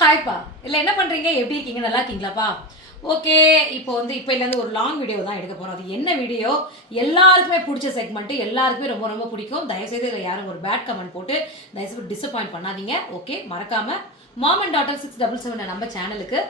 ஹாய்ப்பா இல்லை என்ன பண்ணுறீங்க எப்படி இருக்கீங்க? நல்லா இருக்கீங்களாப்பா? ஓகே இப்போ வந்து இப்போலேருந்து ஒரு லாங் வீடியோ தான் எடுக்க போகிறோம் அது என்ன வீடியோ எல்லாருக்குமே பிடிச்ச செக்மெண்ட்டு எல்லாருக்குமே ரொம்ப ரொம்ப பிடிக்கும். தயவுசெய்து இதில் யாரும் ஒரு பேட் கமெண்ட் போட்டு தயவுசெய்து டிசப்பாயிண்ட் பண்ணாதீங்க. ஓகே மறக்காமல் mom and daughter six double seven நம்ம சேனலுக்கு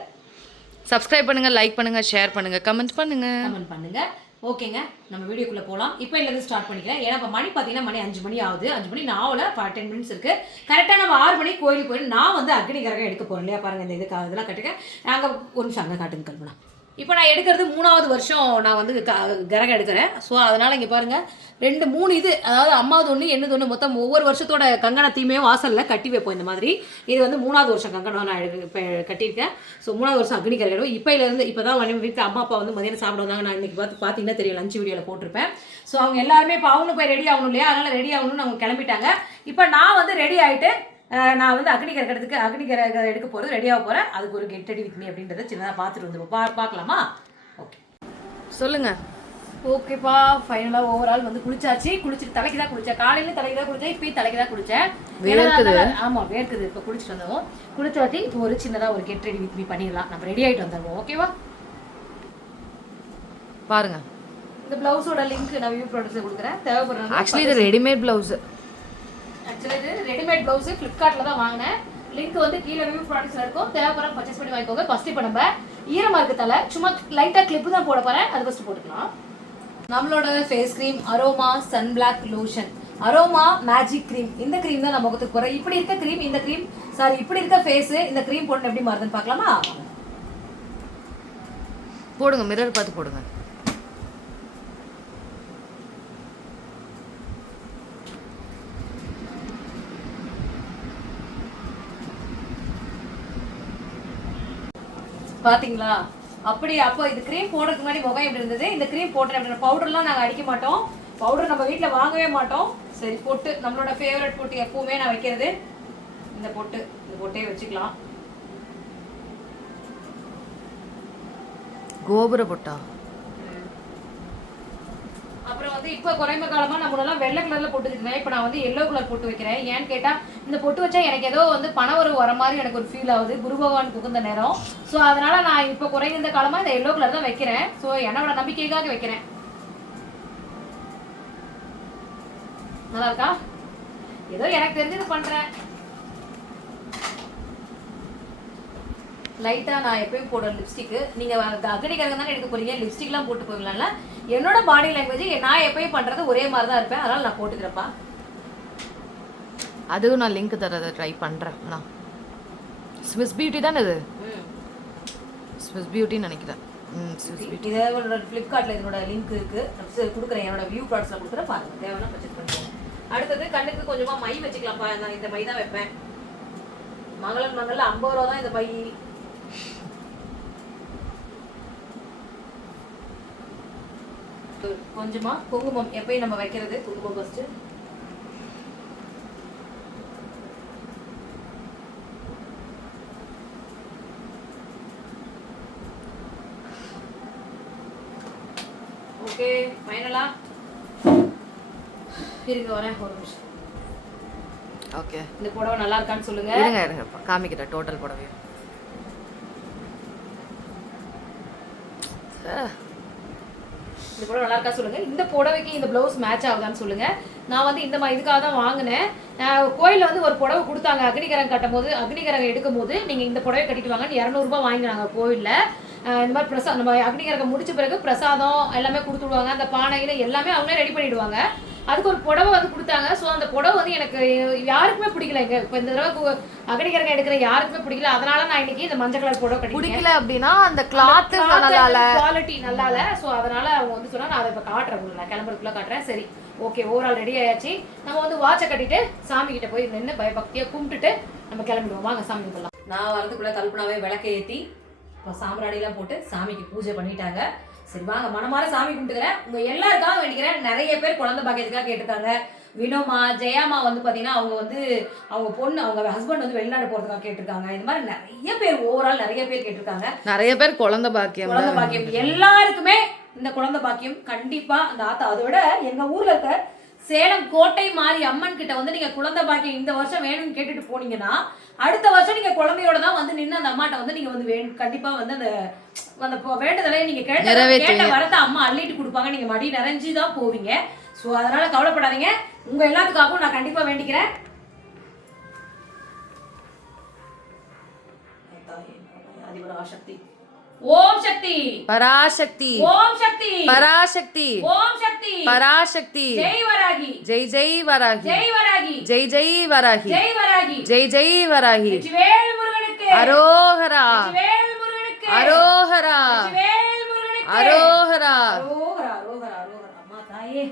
சப்ஸ்கிரைப் பண்ணுங்க லைக் பண்ணுங்க ஷேர் பண்ணுங்க கமெண்ட் பண்ணுங்க. கமெண்ட் பண்ணுங்க. ஓகேங்க நம்ம வீடியோக்குள்ளே போகலாம் இப்போ இல்லை ஸ்டார்ட் பண்ணிக்கிறேன். ஏன்னா இப்போ மணி பார்த்தீங்கன்னா மணி அஞ்சு மணி ஆகுது. அஞ்சு மணி நாவல டென் மினிட்ஸ் இருக்கு. கரெக்டாக நம்ம ஆறு மணிக்கு கோயிலுக்கு போயிட்டு நான் வந்து அக்னி கரகம் எடுக்க போகிறேன் இல்லையா? பாருங்க இந்த இதுக்கு இதெல்லாம் கட்டுக்க நாங்கள் ஒரு நிமிஷம் அங்கே காட்டுங்க கல்பனா. இப்போ நான் எடுக்கிறது மூணாவது வருஷம் நான் வந்து க கிரகம் எடுக்கிறேன். ஸோ அதனால் இங்கே பாருங்கள் ரெண்டு மூணு இது அதாவது அம்மாவது ஒன்று என்னது ஒன்று மொத்தம் ஒவ்வொரு வருஷத்தோட கங்கணத்தையுமே வாசலில் கட்டி வைப்போம் இந்த மாதிரி. இது வந்து மூணாவது வருஷம் கங்கணம் நான் எடுக்க இப்போ கட்டியிருக்கேன். ஸோ மூணாவது வருஷம் அக்னி கரகம் இப்போலேருந்து இப்போ தான் வந்து வீட்டில் அம்மா அப்பா வந்து மதியானம் சாப்பிட வந்தாங்க. நான் இன்றைக்கி பார்த்து பார்த்தீங்கன்னா தெரியும் லஞ்ச் வீடியோவில் போட்டிருப்பேன். ஸோ அவங்க எல்லாருமே இப்போ அவனு போய் ரெடி ஆகணும் இல்லையா? அதனால் ரெடி ஆகணும்னு அவங்க கிளம்பிட்டாங்க. இப்போ நான் வந்து ரெடி ஆகிட்டு நான் வந்து அக்னி கரகத்துக்கு அக்னி கரக எடுக்க போகிறது ரெடியாக போகிறேன் அதுக்கு ஒரு கெட் ரெடி வித் மீ அப்படின்றத சின்னதாக பார்த்துட்டு வந்து பா பார்க்கலாமா? ஓகே சொல்லுங்க. ஓகேப்பா ஃபைனலாக ஓவரால் வந்து குளிச்சாச்சு. குளிச்சுட்டு தலைக்கு தான் குளிச்சேன். காலையில தலைக்கு தான் குளிச்சேன் இப்பயும் தலைக்கு தான் குளிச்சேன். வேர்க்குது. ஏன்னா, ஆமா வேர்க்குது. இப்போ குளிச்சுட்டு வந்தோம் குளிச்சாச்சு இப்போ ஒரு சின்னதாக ஒரு கெட் ரெடி வித் மீ பண்ணிடலாம். நம்ம ரெடி ஆகிட்டு வந்துடுவோம் ஓகேவா பாருங்க. இந்த பிளவுஸோட லிங்க் நான் வியூ ப்ராடக்ட்ஸ் கொடுக்குறேன். தேவைப்படுறாங்க ஆக்சுவலி இது ரெடிமேட் பிளவுஸ் இது ரெடிமேட் ப்ளவுஸ் ஃப்ளிப்கார்ட்டில் தான் வாங்கினேன். லிங்க் வந்து கீழே ப்ராடக்ட்ஸில் இருக்கும். தேவைப்படுற பர்ச்சேஸ் பண்ணி வாங்கிக்கோங்க. ஃபர்ஸ்ட் இப்போ நம்ம ஈரமாக இருக்க தலை. சும்மா லைட்டாக கிளிப்பு தான் போட போகிறேன் அது ஃபஸ்ட்டு போட்டுக்கலாம். நம்மளோட face cream aroma sun block lotion aroma magic cream இந்த க்ரீம் தான் நான் முகத்துக்கு போகிறேன் இப்படி இருக்க க்ரீம் இந்த க்ரீம் சாரி இப்படி இருக்க ஃபேஸ் இந்த க்ரீம் போட்டு எப்படி மாறுதுன்னு பார்க்கலாமா? போடுங்க மிரர் பார்த்து போடுங்க. பாத்தீங்களா? அப்படி அப்போ இது க்ரீம் போடுறதுக்கு முன்னாடி முகம் எப்படி இருந்தது? இந்த க்ரீம் போட்டு எப்படி பவுடர்லாம் நாங்கள் அடிக்க மாட்டோம். பவுடர் நம்ம வீட்டில் வாங்கவே மாட்டோம். சரி பொட்டு. நம்மளோட ஃபேவரட் பொட்டு எப்பவுமே நான் வைக்கிறது இந்த பொட்டு. இந்த பொட்டே வச்சுக்கலாம். கோபுர பொட்டா? அப்புறம் வந்து இப்போ குறைந்த காலமா நான் முன்னெல்லாம் வெள்ளை கலர்ல பொட்டு வச்சிருந்தேன் இப்போ நான் வந்து எல்லோ கலர் பொட்டு வைக்கிறேன். ஏன்னு கேட்டா இந்த பொட்டு வச்சா எனக்கு ஏதோ வந்து பணவரவு வர மாதிரி எனக்கு ஒரு ஃபீல் ஆகுது. குரு பகவான் புகுந்த நேரம். ஸோ அதனால நான் இப்போ குறைந்த காலமா இந்த எல்லோ கலர் தான் வைக்கிறேன். ஸோ என்னோட நம்பிக்கைக்காக வைக்கிறேன். நல்லா இருக்கா? ஏதோ எனக்கு தெரிஞ்சது பண்றேன். லைட்டாக நான் எப்பயும் போடுற லிப்ஸ்டிக்கு நீங்கள் அக்னிகரகம் தானே எடுக்க போறீங்க? லிப்ஸ்டிக்லாம் போட்டு போவீங்களா என்னோட பாடி லாங்குவேஜ் நான் எப்பயும் பண்ணுறது ஒரே மாதிரி தான் இருப்பேன். அதனால் நான் போட்டுக்கிறேன்ப்பா. அதுவும் நான் லிங்க் தரதை ட்ரை பண்றேன். நான் ஸ்விஸ் பியூட்டி தானே இது? ஸ்விஸ் பியூட்டின்னு நினைக்கிறேன். ம் ஸ்விஸ் பியூட்டி இதோட ஃப்ளிப்கார்ட்டில் இதனோட லிங்க் இருக்குது கொடுக்குறேன். என்னோட வியூ ப்ராடக்ட்ஸில் கொடுக்குறேன் பாருங்க. தேவைன்னா பர்ச்சேஸ் பண்ணிக்கோங்க. அடுத்தது கண்ணுக்கு கொஞ்சமாக மை வச்சுக்கலாம்ப்பா. நான் இந்த மை தான் வைப்பேன். மங்களன் மங்கள்ல ஐம்பது ரூபா தான் இந்த மை. கொஞ்சமா குங்குமம். எப்பயும் நம்ம வைக்கிறது குங்குமம் ஃபர்ஸ்ட் ஓகே ஃபைனலா. இருங்க வரேன் ஒரு நிமிஷம். ஓகே. இந்த புடவை நல்லா இருக்கான்னு சொல்லுங்க. இருங்க இருங்க காமிக்கிறேன் டோட்டல் புடவையும் அஹ், இந்த புடவை நல்லா இருக்கா சொல்லுங்க. இந்த புடவைக்கு இந்த ப்ளவுஸ் மேட்ச் ஆகுதான்னு சொல்லுங்க. நான் வந்து இந்த மாதிரி இதுக்காக தான் வாங்கினேன். கோயில்ல வந்து ஒரு புடவை கொடுத்தாங்க. அக்னிகரம் கட்டும் போது அக்னிகரம் எடுக்கும் போது நீங்க இந்த புடவை கட்டிட்டு வாங்கன்னு இரநூறுபா வாங்கினாங்க கோயில்ல. இந்த மாதிரி பிரசா நம்ம அக்னிகரகம் முடிச்ச பிறகு பிரசாதம் எல்லாமே கொடுத்து விடுவாங்க. அந்த பானையில எல்லாமே அவங்களே ரெடி பண்ணிடுவாங்க. அதுக்கு ஒரு புடவை வந்து கொடுத்தாங்க. ஸோ அந்த புடவை வந்து எனக்கு யாருக்குமே பிடிக்கல. இங்க இப்போ இந்த தடவை கு- அக்னிகரகம் எடுக்கிற யாருக்குமே பிடிக்கல. அதனால நான் இன்னைக்கு இந்த மஞ்சள் கலர் புடவை கட்டி பிடிக்கல அப்படின்னா அந்த கிளாத் குவாலிட்டி நல்லா இல்ல சோ அதனால அவங்க வந்து சொன்னா நான் அதை இப்ப காட்டுறேன் நான் கிளம்புறதுக்குள்ள காட்டுறேன். சரி ஓகே ஓவரால் ரெடி ஆயாச்சு. நம்ம வந்து வாட்சை கட்டிட்டு சாமி கிட்ட போய் நின்று பயபக்தியா கும்பிட்டுட்டு நம்ம கிளம்பிடுவோம். வாங்க சாமி கும்பிடலாம். நான் வரதுக்குள்ள கல்பனாவே விளக்க ஏத்தி இப்போ சாம்பிராணிலாம் போட்டு சாமிக்கு பூஜை பண்ணிட்டாங்க. சரி வாங்க மனமார சாமி கும்பிட்டுக்கிறேன். உங்க எல்லாருக்காக வேண்டிக்கிறேன். நிறைய பேர் குழந்தை பாக்கியத்துக்காக கேட்டிருக்காங்க. வினோமா ஜெயாமா வந்து பாத்தீங்கன்னா அவங்க வந்து அவங்க பொண்ணு அவங்க ஹஸ்பண்ட் வந்து வெளிநாடு போறதுக்காக கேட்டிருக்காங்க. இந்த மாதிரி நிறைய பேர் ஓவரால் நிறைய பேர் கேட்டிருக்காங்க. நிறைய பேர் குழந்தை பாக்கியம் குழந்தை பாக்கியம். எல்லாருக்குமே இந்த குழந்தை பாக்கியம் கண்டிப்பா அந்த ஆத்தா. அதை விட எங்க ஊர்ல இருக்க சேலம் கோட்டை மாறி அம்மன் கிட்ட வந்து நீங்க குழந்தை பாக்கியம் இந்த வருஷம் வேணும்னு கேட்டுட்டு போனீங்கன்னா அடுத்த வருஷம் நீங்க குழந்தையோட தான் வந்து வந்து அந்த அம்மாட்ட வந்து நீங்க வந்து வே- கண்டிப்பா வந்து அந்த அந்த வேண்டுதலை நீங்க கேட்ட. கேட்ட வரத்தை அம்மா அள்ளிட்டு கொடுப்பாங்க. நீங்க மடி நிறைஞ்சு தான் போவீங்க. ஸோ அதனால கவலைப்படாதீங்க. உங்க எல்லாத்துக்காகவும் நான் கண்டிப்பா வேண்டிக்கிறேன். அதிபரா சக்தி ஓம் சக்தி. பராசக்தி. ஓம் சக்தி. பராசக்தி. ஓம் சக்தி. பராசக்தி. ஜெய் வராகி. ஜெய் ஜெய் வராகி. ஜெய் வராகி. ஜெய் ஜெய் வராகி. ஜெய் வராகி. ஜெய் ஜெய் வராகி. முருகனுக்கு. முருகனுக்கு. முருகனுக்கு. அரோகரா. அம்மா தாயே.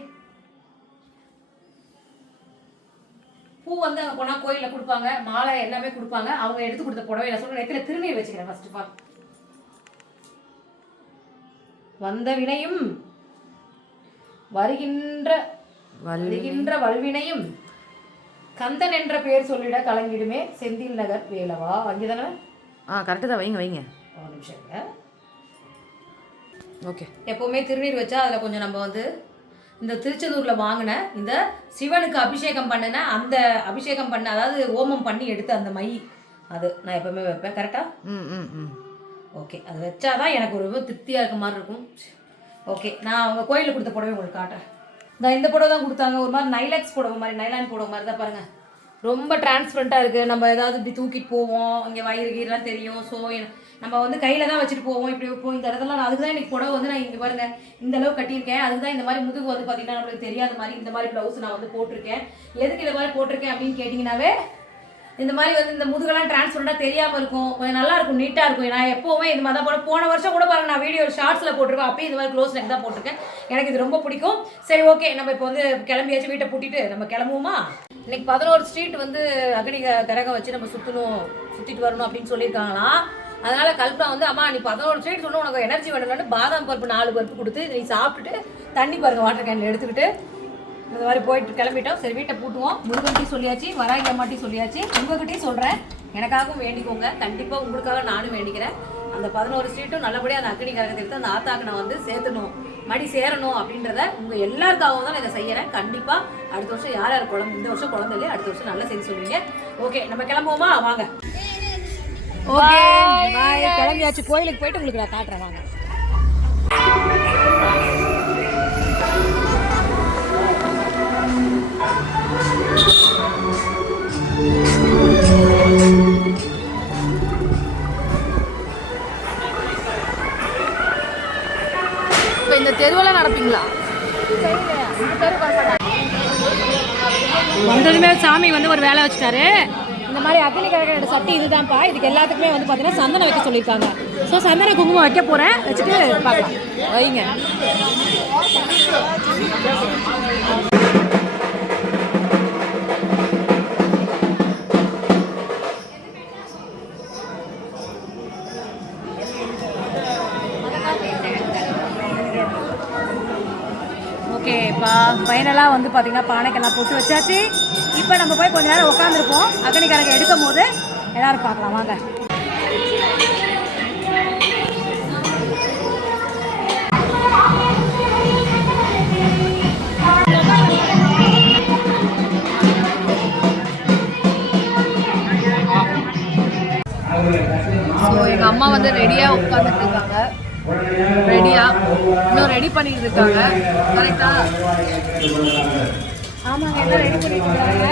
பூ வந்து அங்க போனா கோயில்ல கொடுப்பாங்க மாலை எல்லாமே கொடுப்பாங்க. அவங்க எடுத்து கொடுத்த புடவை நான் சொல்ற நேரத்துல திருநீர் வச்சுக்கிறேன் ஃபர்ஸ்ட் ஆஃப் ஆல் வந்த வினையும் வருகின்ற வருகின்ற வல்வினையும். கந்தன் என்ற பெயர் சொல்லிட கலங்கிடுமே செந்தில் நகர் வேலவா. அங்கேதானே? ஆ கரெக்டாக தான். வைங்க வைங்க. ஒரு நிமிஷம். ஓகே. எப்போவுமே திருநீர் வச்சா அதில் கொஞ்சம் நம்ம வந்து இந்த திருச்செந்தூரில் வாங்கின இந்த சிவனுக்கு அபிஷேகம் பண்ணின அந்த அபிஷேகம் பண்ண அதாவது ஓமம் பண்ணி எடுத்த அந்த மை. அது நான் எப்பவுமே வைப்பேன். கரெக்டாக ம் ம் ம். ஓகே அது வச்சாதான் எனக்கு ஒரு ரொம்ப திருப்தியாக இருக்க மாதிரி இருக்கும். ஓகே நான் அவங்க கோயிலில் கொடுத்த புடவை உங்களுக்கு காட்டுறேன். இந்த இந்த புடவை தான் கொடுத்தாங்க. ஒரு மாதிரி நைலாக்ஸ் புடவை மாதிரி நைலான் புடவை மாதிரி தான் பாருங்கள் ரொம்ப டிரான்ஸ்பரண்ட்டாக இருக்குது நம்ம ஏதாவது இப்படி தூக்கிட்டு போவோம். இங்கே வயிறு கீரெலாம் தெரியும். ஸோ நம்ம வந்து கையில் தான் வச்சுட்டு போவோம். இப்படி வைப்போம் இந்த இடத்துல நான் அதுக்கு தான் எனக்கு புடவை வந்து நான் இங்கே பாருங்க இந்த அளவு கட்டியிருக்கேன். அதுக்கு தான் இந்த மாதிரி முதுகு வந்து பார்த்தீங்கன்னா நம்மளுக்கு தெரியாத மாதிரி இந்த மாதிரி ப்ளவுஸ் நான் வந்து போட்டிருக்கேன். எதுக்கு இந்த மாதிரி போட்டிருக்கேன் அப்படின்னு கேட்டிங்கனாவே இந்த மாதிரி வந்து இந்த முதுகெல்லாம் டிரான்ஸ்பரண்டாக தெரியாமல் இருக்கும். கொஞ்சம் நல்லா இருக்கும் நீட்டாக இருக்கும். நான் எப்போவுமே இது மாதிரி தான் போட போன வருஷம் கூட பாருங்க நான் வீடியோ ஷார்ட்ஸில் போட்டிருக்கேன். அப்பயும் இந்த மாதிரி க்ளோஸ் நெக் தான் போட்டிருக்கேன். எனக்கு இது ரொம்ப பிடிக்கும். சரி ஓகே நம்ம இப்போ வந்து கிளம்பியாச்சு வீட்டை பூட்டிட்டு நம்ம கிளம்புவோமா? இன்னைக்கு பதினோரு ஸ்ட்ரீட் வந்து அக்னி க- கரகம் வச்சு நம்ம சுற்றணும் சுற்றிட்டு வரணும் அப்படின்னு சொல்லியிருக்காங்களாம் அதனால கல்பனா வந்து அம்மா நீ பதினோரு ஸ்ட்ரீட் சொன்ன உனக்கு எனர்ஜி வேணும்னு பாதாம் பருப்பு நாலு பருப்பு கொடுத்து நீ சாப்பிட்டுட்டு தண்ணி பாருங்க வாட்டர் கேனில் எடுத்துக்கிட்டு இந்த மாதிரி போயிட்டு கிளம்பிட்டோம். சரி வீட்டை பூட்டுவோம். முருகன்ட்டையும் சொல்லியாச்சு வராகி அம்மாட்டையும் சொல்லியாச்சு. உங்ககிட்டயும் சொல்கிறேன் எனக்காகவும் வேண்டிக்கோங்க. கண்டிப்பாக உங்களுக்காக நானும் வேண்டிக்கிறேன். அந்த பதினோரு ஸ்ட்ரீட்டும் நல்லபடியாக அந்த அக்னி கரகத்தை எடுத்து அந்த ஆத்தாக்கு நான் வந்து சேர்த்துணும் மடி சேரணும் அப்படின்றத உங்கள் எல்லாருக்காகவும் தான் நான் இதை செய்யறேன். கண்டிப்பாக அடுத்த வருஷம் யார் யார் குழந்தை இந்த வருஷம் குழந்தை இல்லையா அடுத்த வருஷம் நல்லா செய்து சொல்லுவீங்க ஓகே நம்ம கிளம்புவோமா? வாங்க. ஓகே பாய் கிளம்பியாச்சு. கோயிலுக்கு போயிட்டு உங்களுக்கு நான் காட்டுறேன். வாங்க. சாமி வந்து ஒரு வேலை வச்சுட்டாரு. இந்த மாதிரி அக்னி கரகரோட சக்தி இதுதான்ப்பா. இதுக்கு எல்லாத்துக்குமே வந்து பார்த்தீங்கன்னா சந்தனம் வைக்க சொல்லியிருக்காங்க. ஸோ சந்தன குங்குமம் வைக்க போகிறேன் வச்சுட்டு பார்க்கலாம். வைங்க. ஓகேப்பா ஃபைனலாக வந்து பார்த்தீங்கன்னா பானைக்கெல்லாம் போட்டு வச்சாச்சு. இப்போ நம்ம போய் கொஞ்ச நேரம் உட்காந்துருப்போம் அக்னி கரகம் எடுக்கும் போது எல்லாரும் பார்க்கலாம் வாங்க. ஸோ எங்கள் அம்மா வந்து ரெடியாக உட்காந்துட்டு இருக்காங்க. ரெடியாக இன்னும் ரெடி பண்ணிட்டு இருக்காங்க. கரெக்டா ஆமாங்க எல்லாம் ரெடி பண்ணிட்டு இருக்காங்க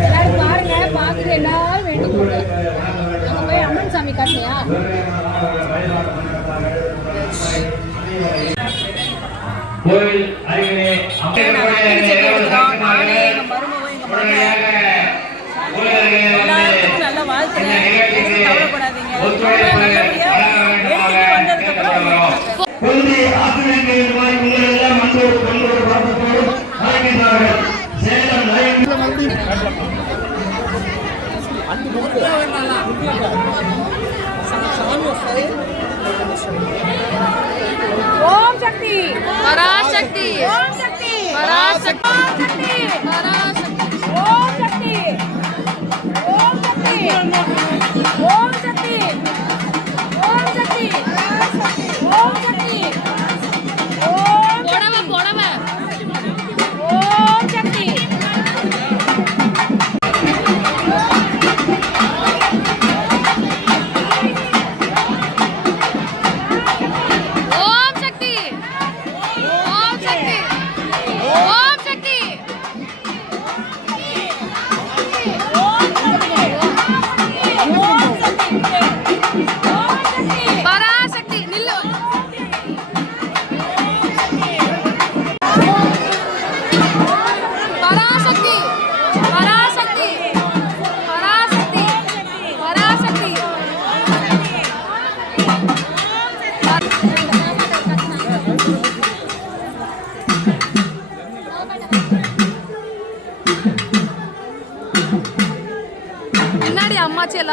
எல்லாரும் பாருங்க பார்த்துட்டு எல்லாரும் நம்ம போய் அம்மன் சாமி காட்டலையா கோயில்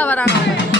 வராங்க.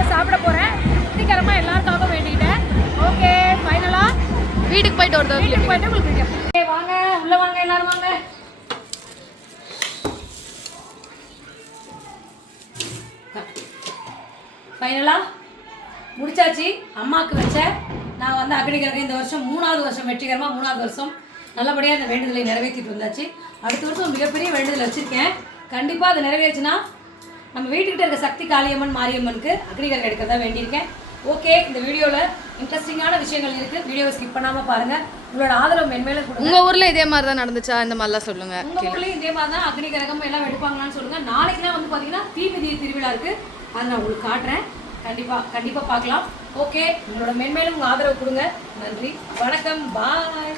இப்போ சாப்பிட போகிறேன் சீக்கிரமாக எல்லாருக்காகவும் வேண்டிக்கிட்டேன் ஓகே ஃபைனலாக வீட்டுக்கு போயிட்டு ஒரு வீட்டுக்கு போயிட்டு உங்களுக்கு ஓகே வாங்க. உள்ளே வாங்க எல்லாரும் வாங்க. ஃபைனலாக முடிச்சாச்சு. அம்மாவுக்கு வச்ச. நான் வந்து அக்னிகரகம் இந்த வருஷம் மூணாவது வருஷம் வெற்றிகரமாக மூணாவது வருஷம் நல்லபடியாக இந்த வேண்டுதலை நிறைவேற்றிட்டு வந்தாச்சு. அடுத்த வருஷம் மிகப்பெரிய வேண்டுதல் வச்சுருக்கேன். கண்டிப்பாக அதை நிறைவேற்றுனா நம்ம வீட்டுக்கிட்ட இருக்க சக்தி காளியம்மன் மாரியம்மனுக்கு அக்னிகரகம் எடுக்கிறதா வேண்டியிருக்கேன். ஓகே இந்த வீடியோவில் இன்ட்ரெஸ்டிங்கான விஷயங்கள் இருக்குது வீடியோவை ஸ்கிப் பண்ணாமல் பாருங்கள் உங்களோட ஆதரவு மென்மேலும் கொடுங்க. உங்க ஊர்ல இதே மாதிரி தான் நடந்துச்சா? இந்த மாதிரிலாம் சொல்லுங்க. உங்க ஊர்லயும் இதே மாதிரி தான் அக்னி கரகம் எல்லாம் எடுப்பாங்களான்னு சொல்லுங்க. நாளைக்குலாம் வந்து பாத்தீங்கன்னா தீமிதி திருவிழா இருக்கு. அதை நான் உங்களுக்கு காட்டுறேன். கண்டிப்பா கண்டிப்பா பார்க்கலாம். ஓகே உங்களோட மென்மேலும் உங்க ஆதரவு கொடுங்க. நன்றி வணக்கம் பாய்